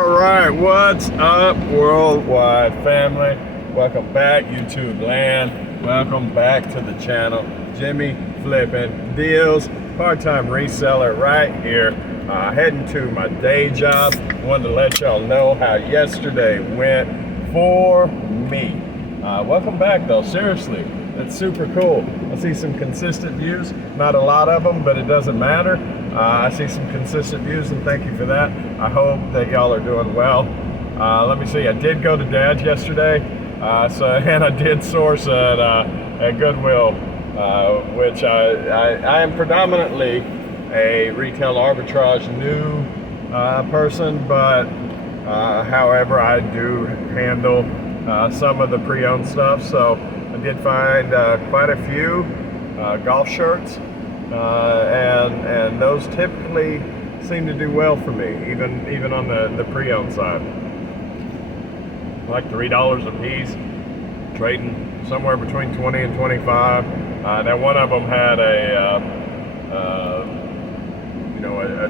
All right, what's up, worldwide family? Welcome back, YouTube land. Welcome back to the channel. Jimmy Flippin' Deals, part-time reseller right here. Heading to my day job. Wanted to let y'all know how yesterday went for me. Welcome back, though. Seriously, it's super cool. I see some consistent views. Not a lot of them, but it doesn't matter. I see some consistent views, and thank you for that. I hope that y'all are doing well. Let me see. I did go to Dad's yesterday, and I did source at Goodwill, which I am predominantly a retail arbitrage new person, but however, I do handle some of the pre-owned stuff. So I did find quite a few golf shirts. And those typically seem to do well for me, even on the pre-owned side. Like $3 a piece, trading somewhere between 20 and 25. Now one of them had a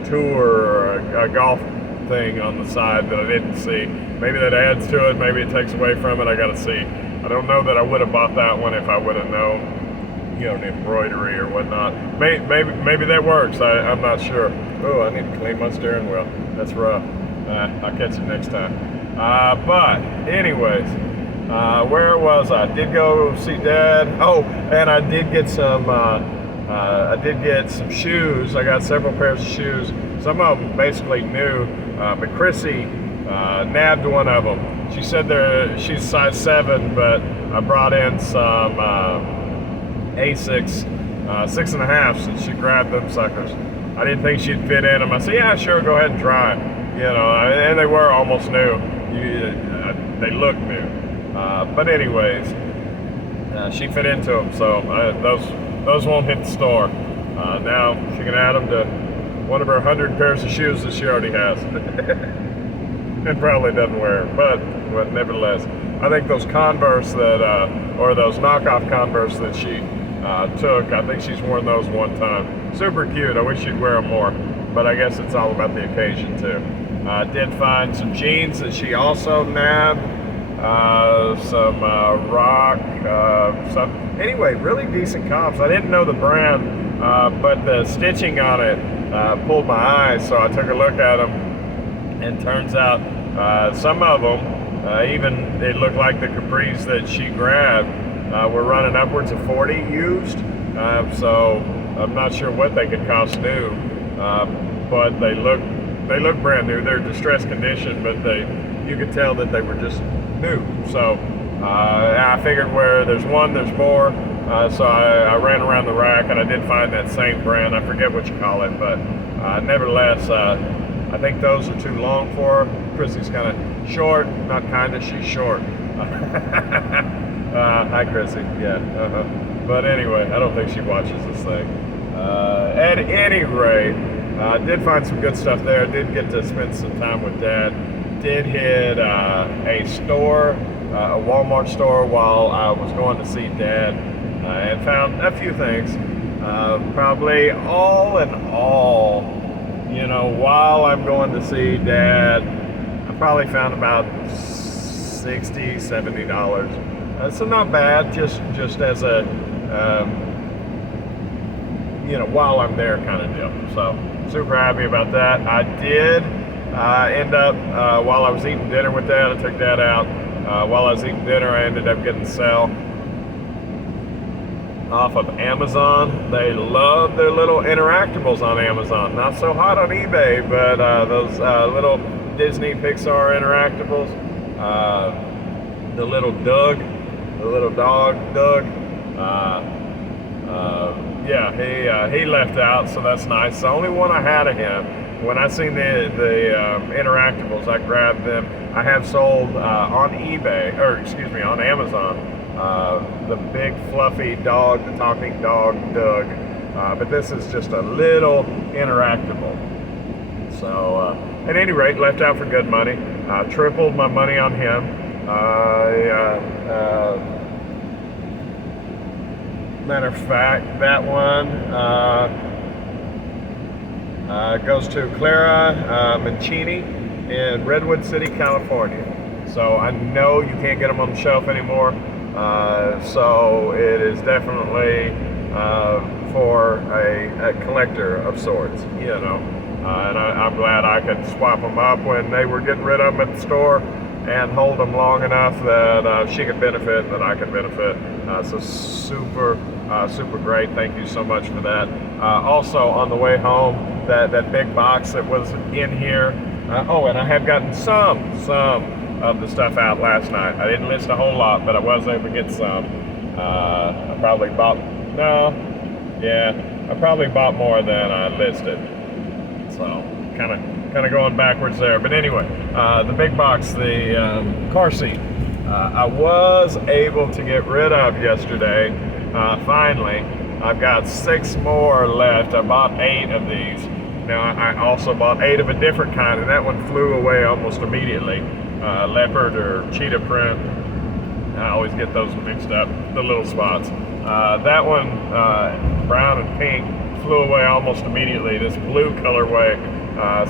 tour or a golf thing on the side that I didn't see. Maybe that adds to it, maybe it takes away from it. I gotta see. I don't know that I would have bought that one if I would have known, the embroidery or whatnot. Maybe that works. I'm not sure. Oh, I need to clean my steering wheel. That's rough. I'll catch it next time. But anyways, where was I? Did go see Dad. Oh, and I did get some. Shoes. I got several pairs of shoes. Some of them basically new. But Chrissy nabbed one of them. She said she's size 7, but I brought in some A6 6.5s, and she grabbed them suckers. I didn't think she'd fit in them. I said, yeah, sure, go ahead and try. And they were almost new. They look new. But anyways, she fit into them, so those won't hit the store. Now she can add them to one of her 100 pairs of shoes that she already has. And probably doesn't wear them, but nevertheless, I think those Converse or those knockoff Converse that she took, I think she's worn those one time. Super cute. I wish she'd wear them more, but I guess it's all about the occasion too. Did find some jeans that she also nabbed, some rock, anyway, really decent comps. I didn't know the brand, but the stitching on it pulled my eye, so I took a look at them, and turns out some of them, even it looked like the capris that she grabbed, were running upwards of 40 used. So I'm not sure what they could cost new, but they look brand new. They're distressed condition, but you could tell that they were just new. So I figured where there's one, there's more. So I ran around the rack, and I did find that same brand. I forget what you call it, but nevertheless, I think those are too long for her. Chrissy's kind of short, not kind of, she's short. Hi, Chrissy. Yeah. But anyway, I don't think she watches this thing. At any rate, did find some good stuff there. Did get to spend some time with Dad. Did hit a store, a Walmart store, while I was going to see Dad, and found a few things. Probably all in all, while I'm going to see Dad, I probably found about $60, $70. So not bad, just as a, while I'm there kind of deal. So super happy about that. I did end up, while I was eating dinner with Dad, I took Dad out. While I was eating dinner, I ended up getting a sale off of Amazon. They love their little interactables on Amazon. Not so hot on eBay, but those little Disney Pixar interactables. The little dog Doug. He left out, so that's nice. The only one I had of him. When I seen the interactables, I grabbed them. I have sold on Amazon. The big fluffy dog, the talking dog, Doug. But this is just a little interactable. So, at any rate, left out for good money. Tripled my money on him. Matter of fact, that one goes to Clara Mancini. in Redwood City, California. So I know you can't get them on the shelf anymore. So it is definitely for a collector of sorts, you know. And I'm glad I could swap them up when they were getting rid of them at the store and hold them long enough that she could benefit and that I could benefit. So super great. Thank you so much for that. Also on the way home, that big box that was in here. Oh, and I have gotten some of the stuff out last night. I didn't list a whole lot, but I was able to get some. I probably bought more than I listed. So kind of going backwards there. But anyway, the big box, the car seat, I was able to get rid of yesterday. Finally, I've got 6 more left. I bought 8 of these. Now I also bought 8 of a different kind, and that one flew away almost immediately. Leopard or cheetah print. I always get those mixed up, the little spots. That one, brown and pink, flew away almost immediately. This blue colorway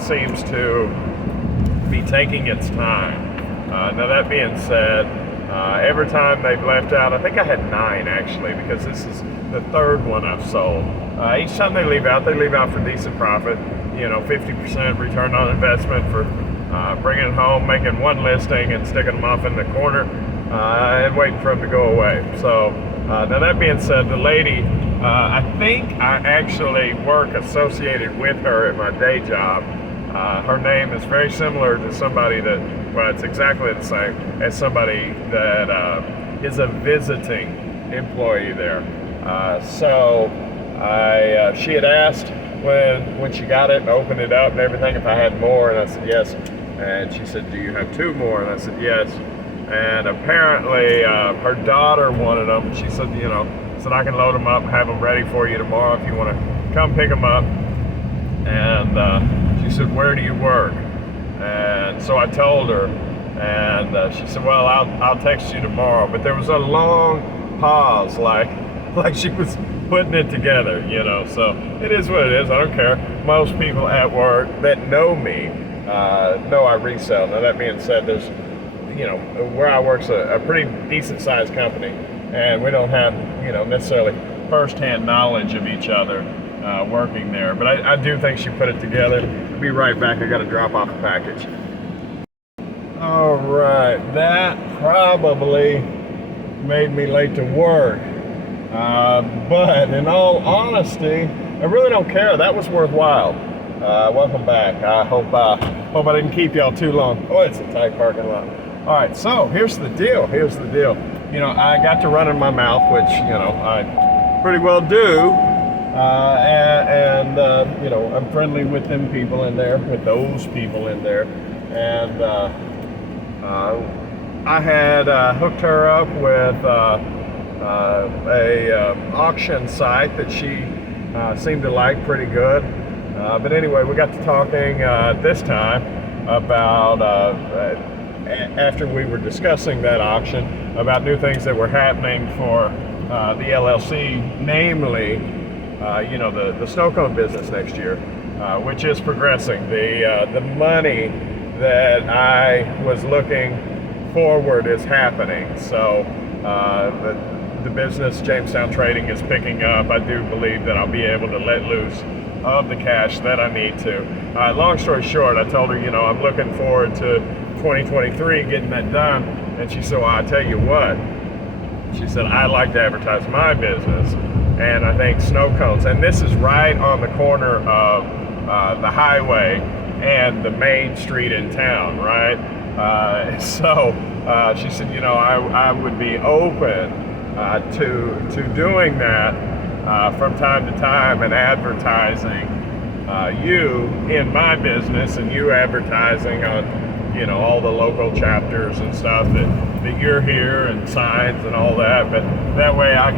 seems to be taking its time. Now that being said, every time they've left out, I think I had 9 actually, because this is the 3rd one I've sold. Each time they leave out for decent profit. You know, 50% return on investment for bringing it home, making one listing and sticking them off in the corner and waiting for them to go away. So now that being said, the lady, I think I actually work associated with her at my day job. Her name is very similar to somebody that, well, it's exactly the same as somebody that is a visiting employee there. She had asked when she got it and opened it up and everything if I had more, and I said yes. And she said, "Do you have 2 more?" And I said yes. And apparently her daughter wanted them. She said, I can load them up and have them ready for you tomorrow if you want to come pick them up. And she said, "Where do you work?" And so I told her, and she said, "Well, I'll text you tomorrow." But there was a long pause, like she was putting it together, So it is what it is. I don't care. Most people at work that know me know I resell. Now that being said, there's, where I work's a pretty decent sized company, and we don't have, necessarily first-hand knowledge of each other working there. But I do think she put it together. Be right back. I got to drop off a package. All right, that probably made me late to work. But in all honesty, I really don't care. That was worthwhile. Welcome back. I hope I didn't keep y'all too long. Oh, it's a tight parking lot. All right, so here's the deal. I got to run in my mouth, which, I pretty well do. I'm friendly with them people in there, with those people in there. And I had hooked her up with a auction site that she seemed to like pretty good. But anyway, we got to talking this time about, after we were discussing that auction, about new things that were happening for the LLC, namely, the snow cone business next year, which is progressing. The money that I was looking forward is happening. So the business, Jamestown Trading, is picking up. I do believe that I'll be able to let loose of the cash that I need to. Long story short, I told her, I'm looking forward to 2023 getting that done. And she said, "Well, I tell you what," she said, "I like to advertise my business, and I think snow cones, and this is right on the corner of the highway and the main street in town, right?" So she said, I would be open to doing that from time to time and advertising you in my business and you advertising on all the local chapters and stuff that you're here and signs and all that. But that way I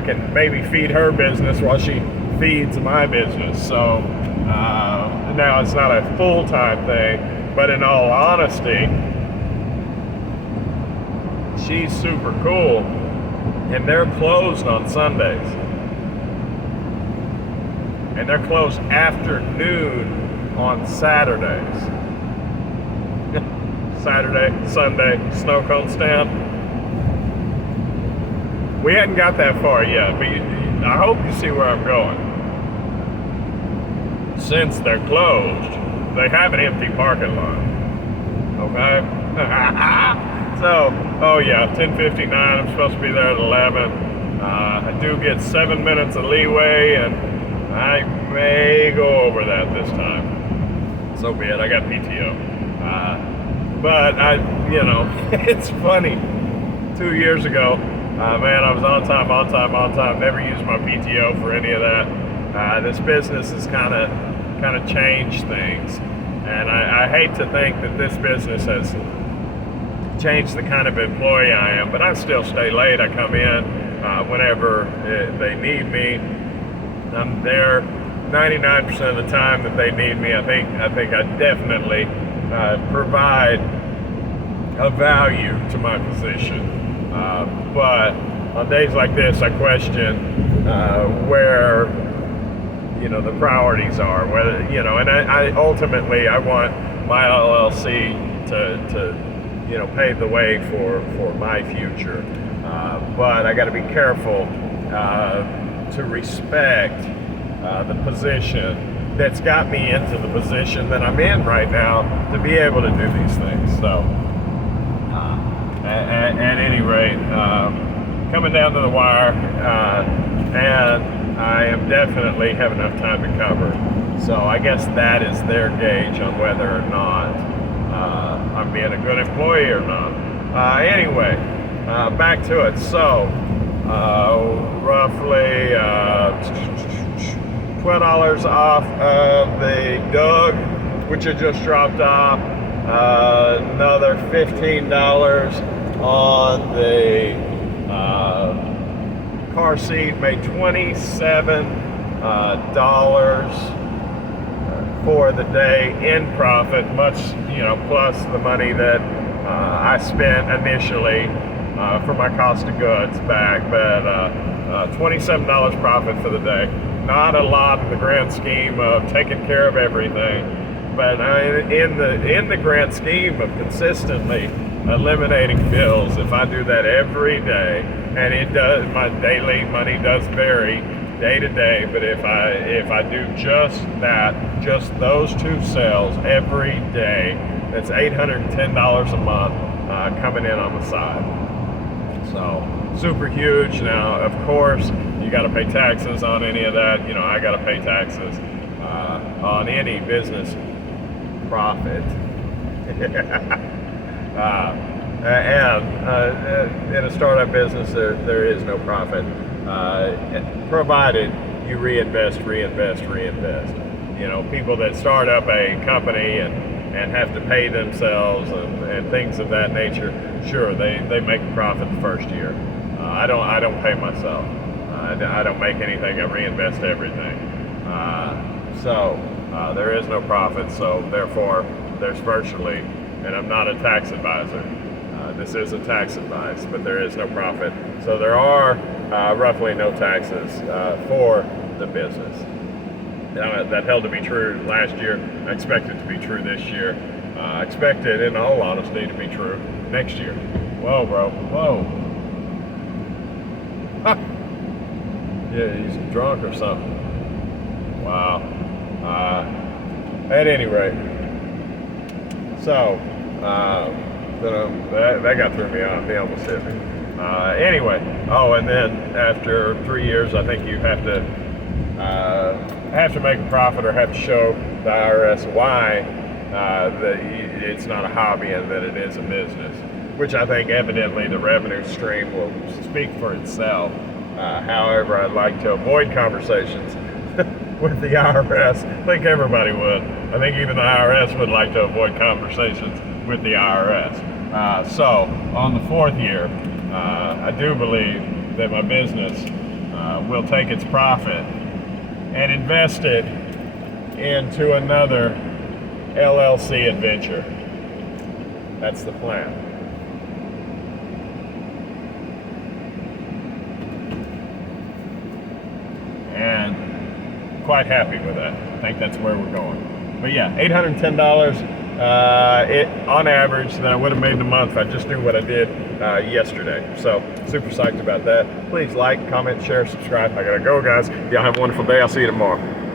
can maybe feed her business while she feeds my business. So now it's not a full-time thing, but in all honesty, she's super cool, and they're closed on Sundays. And they're closed after noon on Saturdays. Saturday, Sunday, snow cone stand. We hadn't got that far yet, but I hope you see where I'm going. Since they're closed, they have an empty parking lot. Okay? So, oh yeah, 10:59, I'm supposed to be there at 11. I do get 7 minutes of leeway, and I may go over that this time. So be it, I got PTO. But it's funny. 2 years ago, man, I was on time, never used my PTO for any of that. This business has kind of changed things. And I hate to think that this business has changed the kind of employee I am, but I still stay late. I come in whenever they need me. I'm there 99% of the time that they need me. I think I definitely provide a value to my position. But on days like this, I question where the priorities are, whether and I ultimately I want my LLC to pave the way for my future, but I got to be careful to respect the position that's got me into the position that I'm in right now to be able to do these things. So at any rate, coming down to the wire, and I am definitely have enough time to cover. So I guess that is their gauge on whether or not I'm being a good employee or not. Anyway, back to it. So roughly $12 off of the Doug, which I just dropped off. Another $15 on the car seat, made $27 for the day in profit, much plus the money that I spent initially for my cost of goods back, but $27 profit for the day. Not a lot in the grand scheme of taking care of everything, but in the grand scheme of consistently eliminating bills, if I do that every day, and it does, my daily money does vary day to day, but if I do just those two sales every day, that's $810 a month coming in on the side. So super huge. Now, of course, you got to pay taxes on any of that. I got to pay taxes on any business profit. And in a startup business, there is no profit, provided you reinvest. People that start up a company and have to pay themselves and things of that nature, sure, they make a profit the first year. I don't pay myself. I don't make anything. I reinvest everything. So there is no profit. So therefore, there's virtually, and I'm not a tax advisor. This is a tax advice, but there is no profit. So there are roughly no taxes for the business. That held to be true last year. I expect it to be true this year. I expect it, in all honesty, to be true next year. Whoa, bro. Whoa. Ha. Yeah, he's drunk or something. Wow. At any rate. So, that got threw me off. He almost hit me. Anyway. Oh, and then after 3 years, I think you have to make a profit or have to show the IRS why that it's not a hobby and that it is a business, which I think evidently the revenue stream will speak for itself. However, I'd like to avoid conversations with the IRS. I think everybody would. I think even the IRS would like to avoid conversations with the IRS. So on the 4th year, I do believe that my business will take its profit and invest it into another LLC adventure. That's the plan. And quite happy with that. I think that's where we're going. But yeah, $810 on average than I would have made in a month if I just knew what I did yesterday. So super psyched about that. Please like, comment, share, subscribe. I gotta go, guys. Y'all have a wonderful day. I'll see you tomorrow.